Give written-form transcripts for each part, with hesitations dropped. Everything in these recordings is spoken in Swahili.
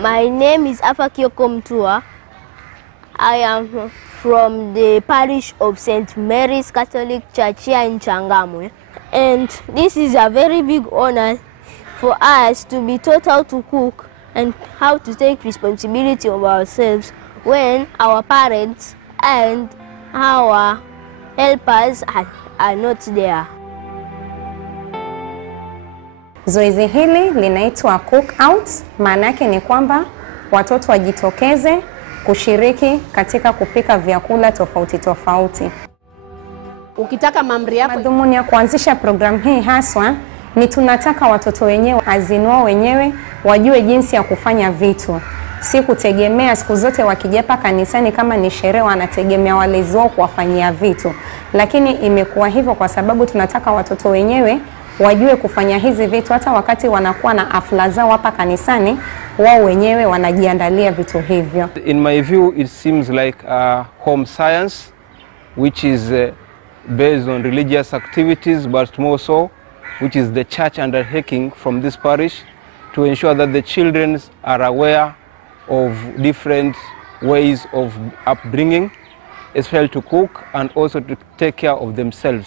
My name is Afakioko Mtua. I am from the parish of St. Mary's Catholic Church here in Changamwe. And this is a very big honor for us to be taught how to cook and how to take responsibility of ourselves when our parents and our helpers are not there. Zoezi hili linaitwa cook out. Maana yake ni kwamba watoto wajitokeze kushiriki katika kupika vyakula tofauti tofauti. Ukitaka mamri yako, madhumuni ya kuanzisha program hii haswa ni tunataka watoto wenyewe azinua wenyewe wajue jinsi ya kufanya vitu. Si kutegemea siku zote wakijepa kanisani kama ni sherehe wanategemea walezi wao kuwafanyia vitu. Lakini imekuwa hivyo kwa sababu tunataka watoto wenyewe wajue kufanya hizi vitu hata wakati wanakuwa na afla zao hapa kanisani wao wenyewe wanajiandalia vitu hivyo. In my view, it seems like a home science which is based on religious activities, but more so which is the church undertaking from this parish to ensure that the children are aware of different ways of upbringing, especially to cook and also to take care of themselves.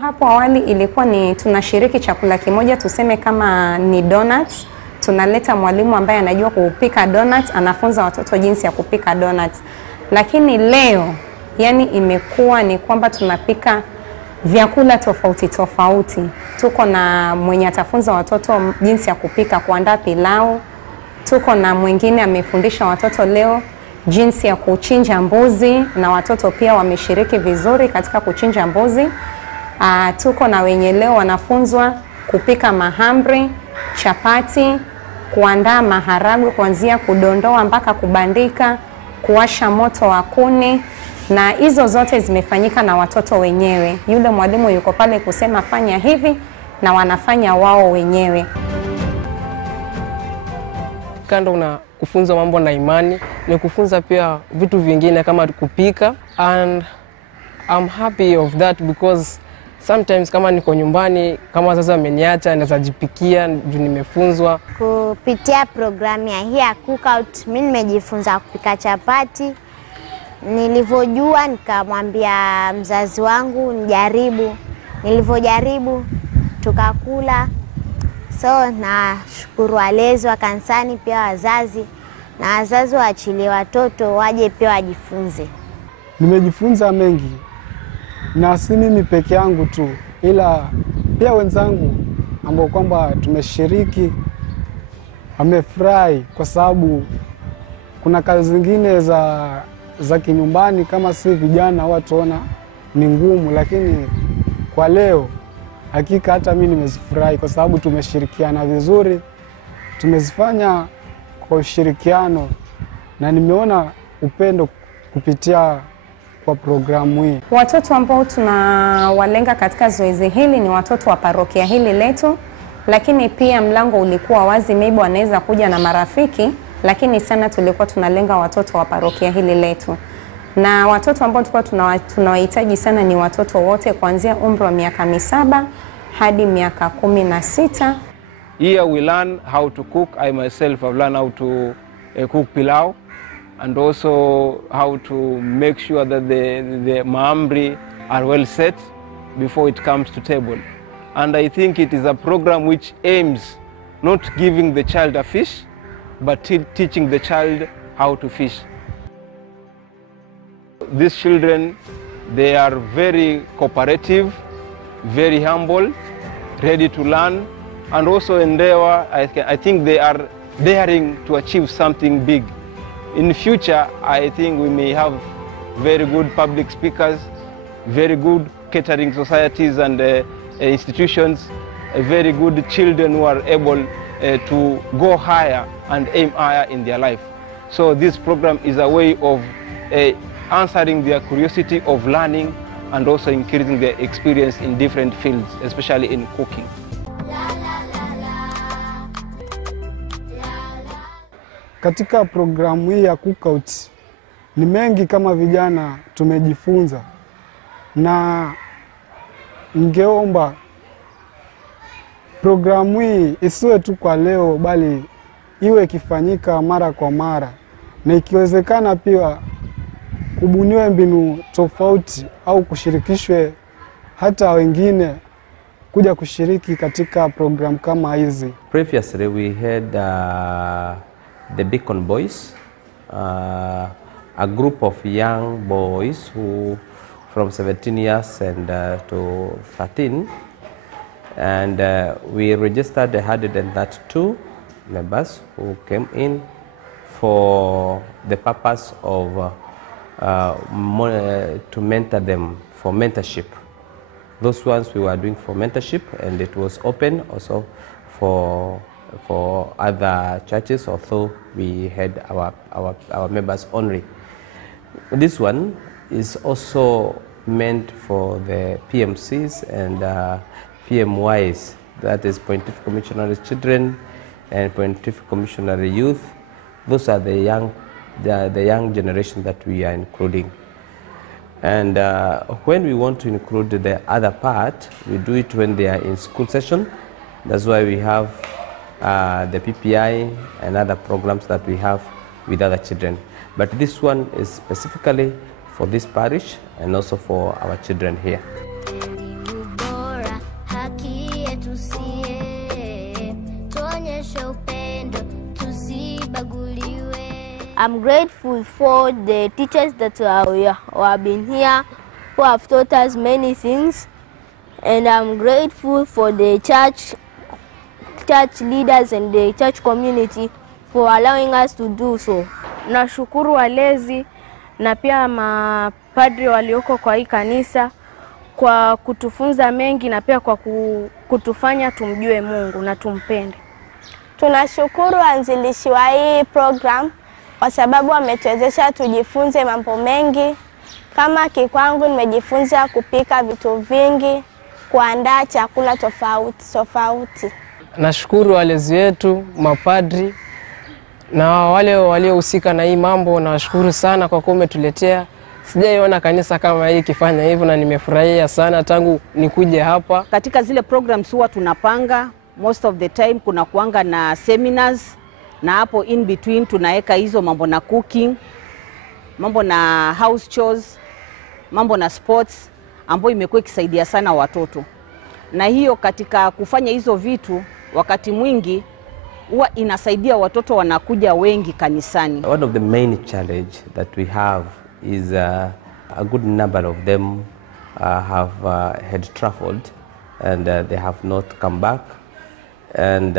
Hapo awali ilikuwa ni tunashiriki chakula kimoja, tuseme kama ni donuts. Tunaleta mwalimu ambaye anajua kupika donuts, anafunza watoto jinsi ya kupika donuts. Lakini leo yani imekuwa ni kwamba tunapika vyakula tofauti tofauti. Tuko na mwenye atafunza watoto jinsi ya kupika kuandaa pilau. Tuko na mwingine amefundisha watoto leo jinsi ya kuchinja mbuzi na watoto pia wameshiriki vizuri katika kuchinja mbuzi. Tuko na wenye leo wanafunzwa kupika mahamri, chapati, kuandaa maharagwe kuanzia kudondoa mpaka kubandika, kuwasha moto wa kuni, na hizo zote zimefanyika na watoto wenyewe. Yule mwalimu yuko pale kusema fanya hivi na wanafanya wao wenyewe. Kando na kufunza mambo na imani, ni kufunza pia vitu vingine kama kupika, and I'm happy of that because sometimes kama niko nyumbani, kama sasa ameniacha naweza jipikia juu nimefunzwa. Kupitia programu ya hii ya cook out, mimi nimejifunza kupika chapati. Nilivyojua nikamwambia mzazi wangu nijaribu. Nilivyojaribu tukakula. So na shukuru walezi wa kanisani pia wazazi, na wazazi waachilie watoto waje pia wajifunze. Nimejifunza mengi. Na si mimi peke yangu tu, ila pia wenzangu ambao kwamba tumeshiriki wamefurahi kwa sababu kuna kazi zingine za kinyumbani kama si vijana watu ona ni ngumu, lakini kwa leo hakika hata mimi nimezifurahi kwa sababu tumeshirikiana vizuri, tumezifanya kwa ushirikiano na nimeona upendo kupitia kwa programu hii. Watoto ambao tunawalenga katika zoezi hili ni watoto wa parokia hili letu, lakini pia mlango ulikuwa wazi, maybe wanaweza kuja na marafiki, lakini sana tulikuwa tunalenga watoto wa parokia hili letu. Na watoto ambao tulikuwa tunawahitaji sana ni watoto wote kuanzia umri wa miaka 7 hadi miaka 16. Here we learn how to cook. I myself have learned how to cook pilau, and also how to make sure that the mahamri are well set before it comes to table. And I think it is a program which aims not giving the child a fish, but teaching the child how to fish. These children, they are very cooperative, very humble, ready to learn, and also endeavor. I think they are daring to achieve something big. In the future, I think we may have very good public speakers, very good catering societies and institutions, very good children who are able to go higher and aim higher in their life. So this program is a way of answering their curiosity of learning and also increasing their experience in different fields, especially in cooking. Katika programu hii ya cook out ni mengi kama vijana tumejifunza, na ningeomba programu hii isiwe tu kwa leo, bali iwe ikifanyika mara kwa mara, na ikiwezekana pia kubuniwe mbinu tofauti au kushirikishwe hata wengine kuja kushiriki katika program kama hizi. Previously we had the Beacon Boys, a group of young boys who from 17 years and to 13, and we registered 132 members who came in for the purpose of to mentor them for mentorship. Those ones we were doing for mentorship, and it was open also for other churches, although we had our members only. This one is also meant for the PMCs and PMYs, that is Pontifical Missionary Children and Pontifical Missionary Youth. Those are the young generation that we are including. And when we want to include the other part, we do it when they are in school session. That's why we have the PPI and other programs that we have with other children. But this one is specifically for this parish and also for our children here. I'm grateful for the teachers that have been here, who have taught us many things, and I'm grateful for the church leaders and the church community for allowing us to do so. Nashukuru walezi na pia mapadri walioko kwa hii kanisa kwa kutufunza mengi na pia kwa kutufanya tumjue Mungu na tumpende. Tunashukuru waanzilishi wa hii program kwa sababu wametuwezesha tujifunze mambo mengi. Kama kikwangu nimejifunza kupika vitu vingi, kuandaa chakula tofauti. Nashukuru walezi wetu, mapadri na wale waliohusika na hii mambo, nawashukuru sana kwa kuwa umetuletea. Sijaiona kanisa kama hii ikifanya hivyo na nimefurahia sana tangu nikuje hapa. Katika zile programs huwa tunapanga, most of the time kuna kuanga na seminars, na hapo in between tunaweka hizo mambo na cooking, mambo na house chores, mambo na sports, ambayo imekuwa ikisaidia sana watoto. Na hiyo katika kufanya hizo vitu wakati mwingi huwa inasaidia watoto wanakuja wengi kanisani. One of the main challenge that we have is a good number of them have had traveled and they have not come back. And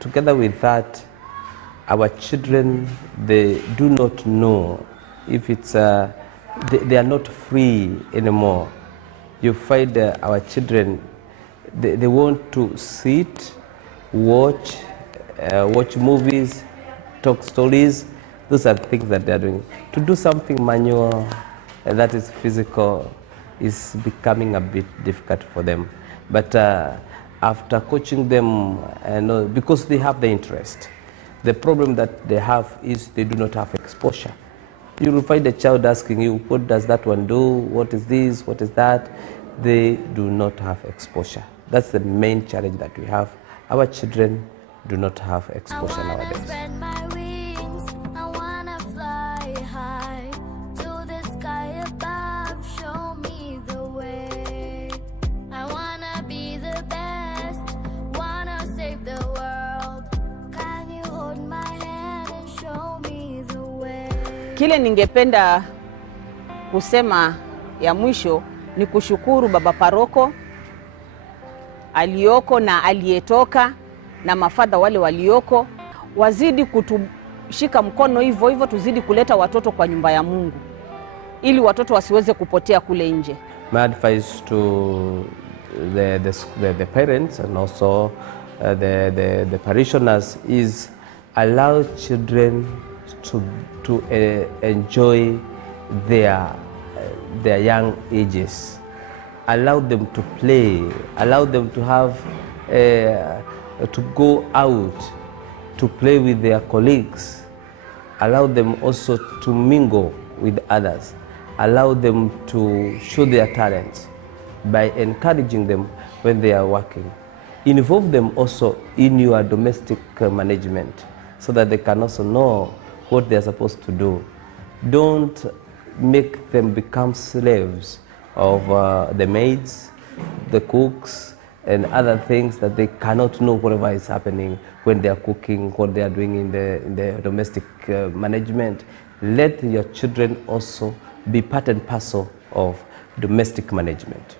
together with that, our children, they do not know if it's, they are not free anymore. You find our children, they want to sit, watch movies, talk stories. Those are things that they are doing. To do something manual, that is physical, is becoming a bit difficult for them. But after coaching them, because they have the interest, the problem that they have is they do not have exposure. You will find a child asking you, what does that one do? What is this? What is that? They do not have exposure. That's the main challenge that we have. Our children do not have exposure nowadays. Kile ningependa kusema ya mwisho ni kushukuru baba paroko alioko na aliyetoka na mafadha wale walioko, wazidi kutushika mkono hivyo hivyo, tuzidi kuleta watoto kwa nyumba ya Mungu ili watoto wasiweze kupotea kule nje. My advice to the parents and also the parishioners is allow children to enjoy their young ages. Allow them to play, allow them to have to go out to play with their colleagues, allow them also to mingle with others, allow them to show their talents by encouraging them when they are working. involve them also in your domestic management so that they can also know what they are supposed to do. Don't make them become slaves of the maids, the cooks, and other things that they cannot know whatever is happening when they are cooking, what they are doing in the domestic management. Let your children also be part and parcel of domestic management.